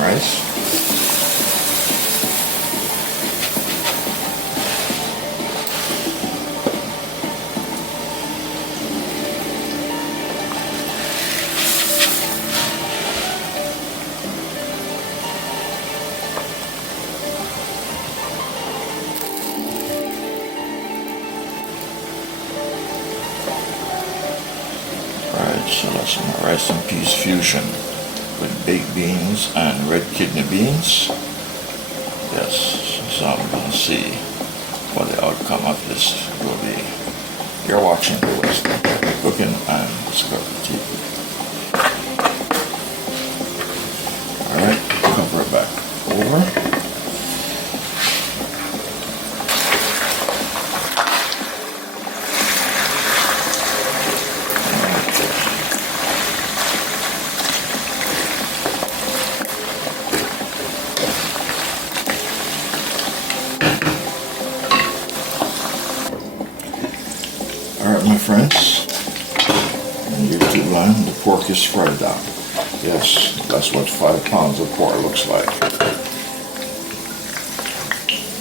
rice. So that's my rice and peas fusion with baked beans and red kidney beans. Yes, so I'm going to see what the outcome of this will be. You're watching the Winston Cooking and Discovery TV. Alright, cover it back over. Alright, my friends, in YouTube land, the pork is fried down. Yes, that's what 5 pounds of pork looks like.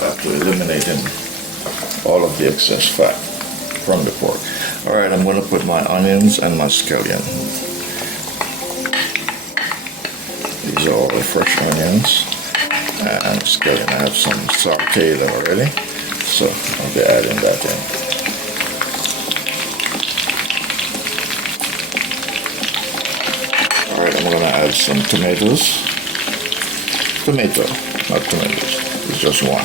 After eliminating all of the excess fat from the pork. Alright, I'm going to put my onions and my scallion. These are all the fresh onions and scallion. I have some sautéed already, so I'll be adding that in. Alright, I'm going to add some tomatoes. Tomato, not tomatoes. It's just one.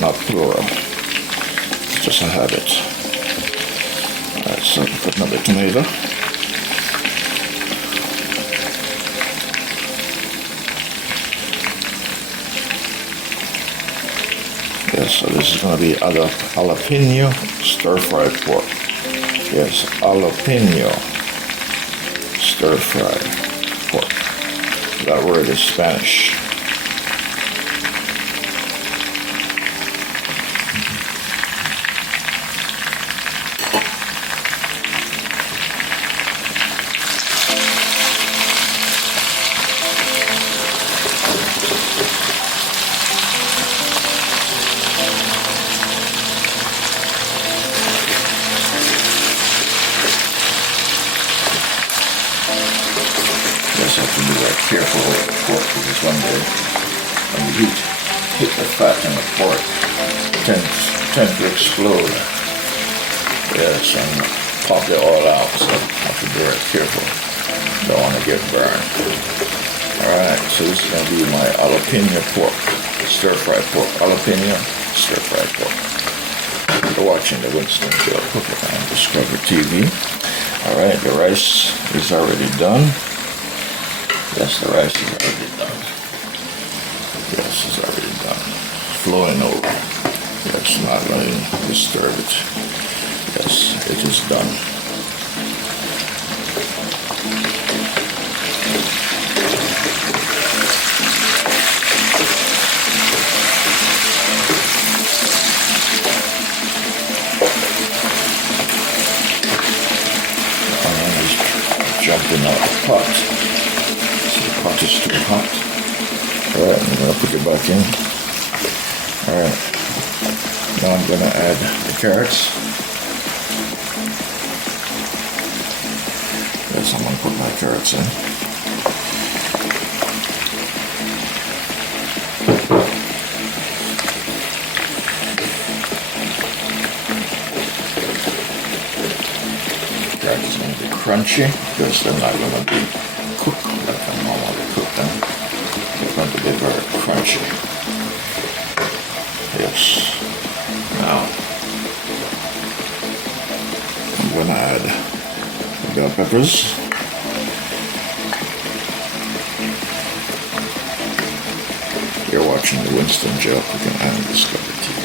Not plural. It's just a habit. Alright, so put another tomato. Yes, so this is going to be jalapeno stir-fried pork. Yes, jalapeno stir-fried pork. That word is Spanish. Just have to be very careful with the pork because when the heat hit the fat in the pork, it tends to explode. Yes, and pop it all out, so have to be very careful. Don't want to get burned. Alright, so this is going to be my jalapeno pork, stir-fried pork. Jalapeno stir-fried pork. You're watching the Winston GeL Cooking on Discovery TV. Alright, the rice is already done. Yes, the rice is already done. Yes, it's already done. Flowing over. Yes, not letting disturb it. Yes, it is done. Onion is jumping out the pot. Pot is too hot. Alright, I'm going to put it back in. Alright, now I'm going to add the carrots. Yes, I'm going to put my carrots in. Carrots is going to be crunchy because they're not going to be cooked like I normally cook them. They're going to be very crunchy. Yes. Now, I'm going to add the bell peppers. You're watching the Winston GeL Cooking and Discovery TV.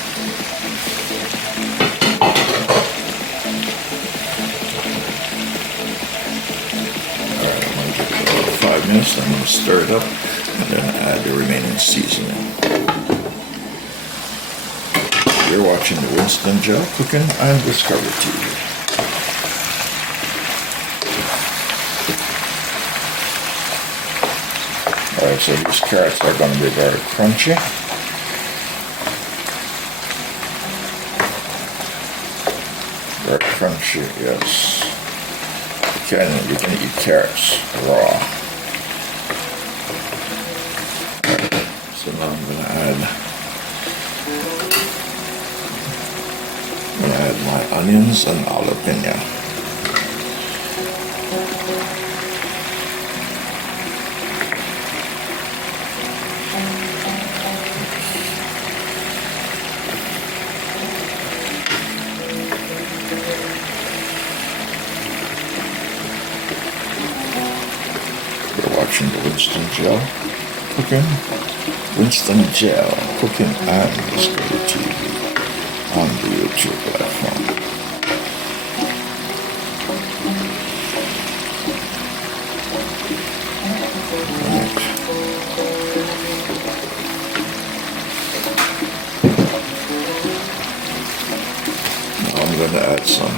Alright, I'm going to give it about 5 minutes, then I'm going to stir it up and then add the remaining seasoning. You're watching the Winston GeL Cooking and Discovery TV. Alright, so these carrots are going to be very crunchy. Very crunchy, yes. You can eat carrots raw. So now I'm going to add my onions and jalapeno. Watching the Winston GeL cooking. Winston GeL cooking and Discovery TV on the YouTube platform. Right. Now I'm going to add some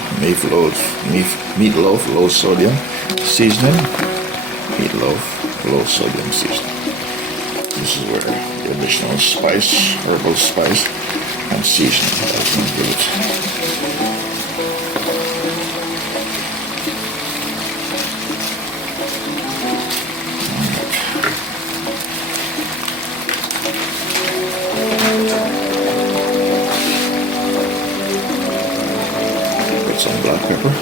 meatloaf low sodium seasoning. Meatloaf, low sodium seasoning. This is where the additional spice, herbal spice, and seasoning is going to give it. Put some black pepper.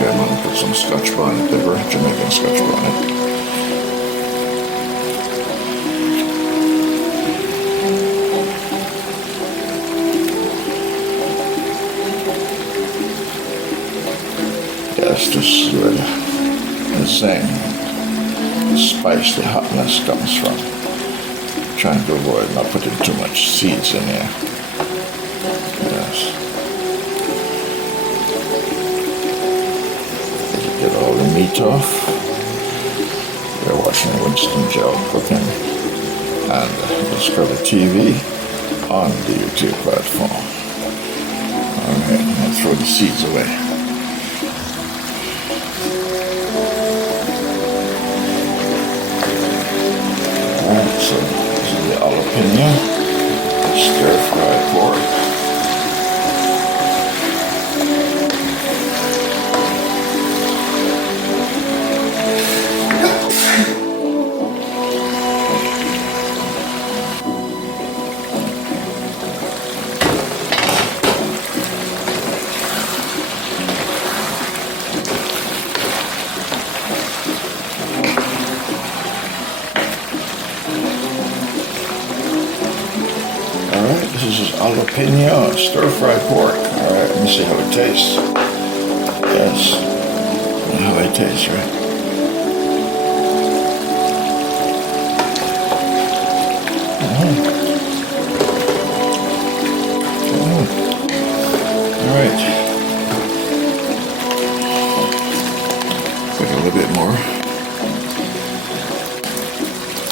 I'm going to put some Scotch bonnet pepper, Jamaican Scotch bonnet. Yes, this is where the zing, the spice, the hotness comes from. I'm trying to avoid not putting too much seeds in here. Yes. Get all the meat off. We're watching Winston GeL cooking and Discover TV on the YouTube platform. Alright, I'll throw the seeds away. Alright, so this is the jalapeno, stir-fried pork. This is jalapeno stir-fried pork. Alright, let me see how it tastes. Yes. How it tastes, right? Alright. Put a little bit more.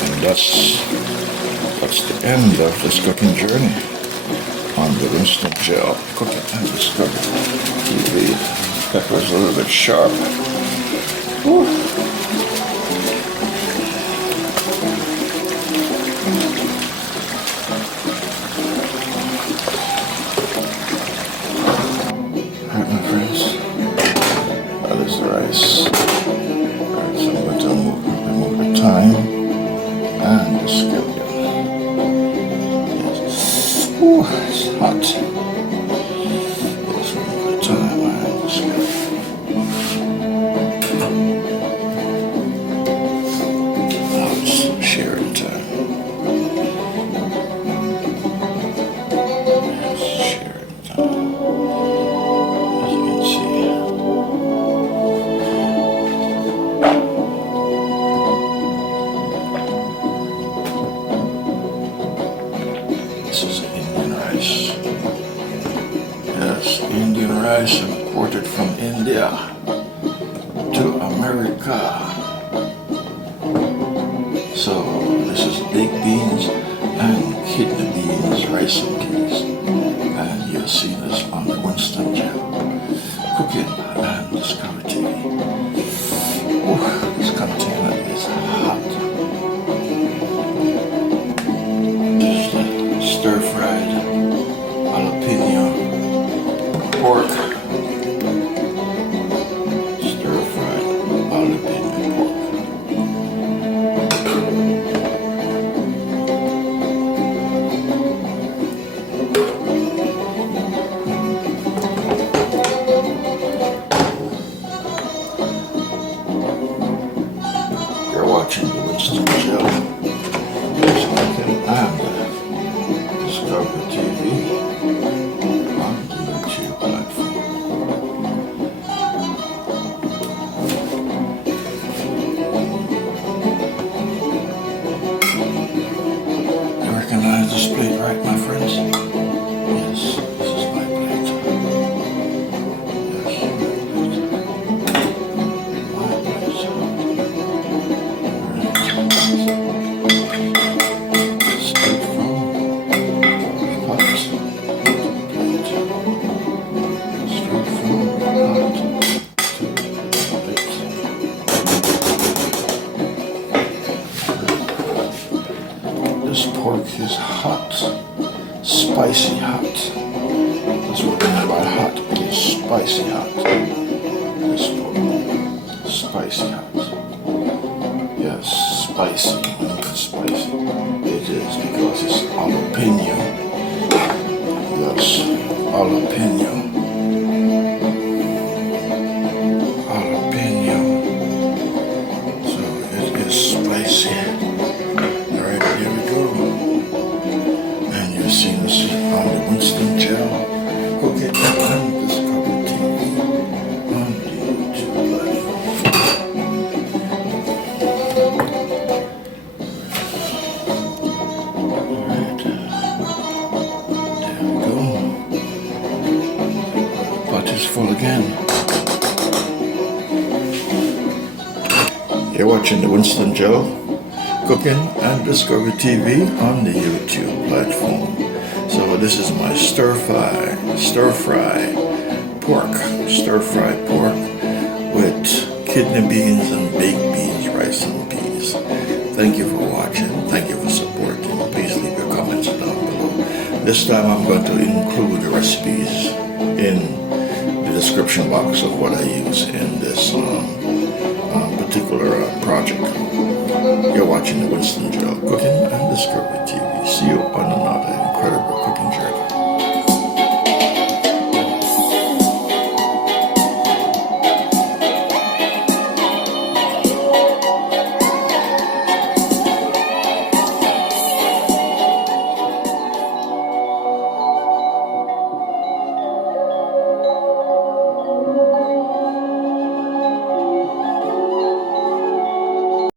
And that's the end of this cooking journey on the Winston GeL cooking and Discovery TV. Pepper's a little bit sharp. Woo. Alright, my friends, that is the rice. Alright, so I'm going to remove the thyme and the scallion. Ooh, it's hot. There's one more time. Now it's sharing time. It's sharing time. As you can see. This is Indian rice. Yes, Indian rice imported from India to America. So this is baked beans and kidney beans, rice and peas. And yes, you've seen this on the Winston GeL Cooking and Discovery TV. Ooh, this container is hot. This is the stir-fried jalapeno pork. Stir-fried jalapeno pork. Watching the Winston GeL Cooking and Discovery TV on the YouTube platform. You recognize this plate, right, my friends? Yes, this is my plate. Yes, my plate. Straight from the pot to the plate. Straight from the pot to the plate. This pork is hot, spicy hot. That's what I mean by hot. It is spicy hot. This pork, spicy hot. Yes, spicy. Spicy. It is because it's jalapeno. Yes, jalapeno. Jalapeno. So it is spicy. Alright, here we go. And you've seen this on the Winston GeL Cooking and Discovery TV on the YouTube platform. Full again. You're watching the Winston GeL Cooking and Discovery TV on the YouTube platform. So this is my stir-fry pork with kidney beans and baked beans, rice and peas. Thank you for watching. Thank you for supporting. Please leave your comments down below. This time I'm going to include the recipes in the description box of what I use in this particular project. You're watching the Winston GeL Cooking and Discovery TV. See you on the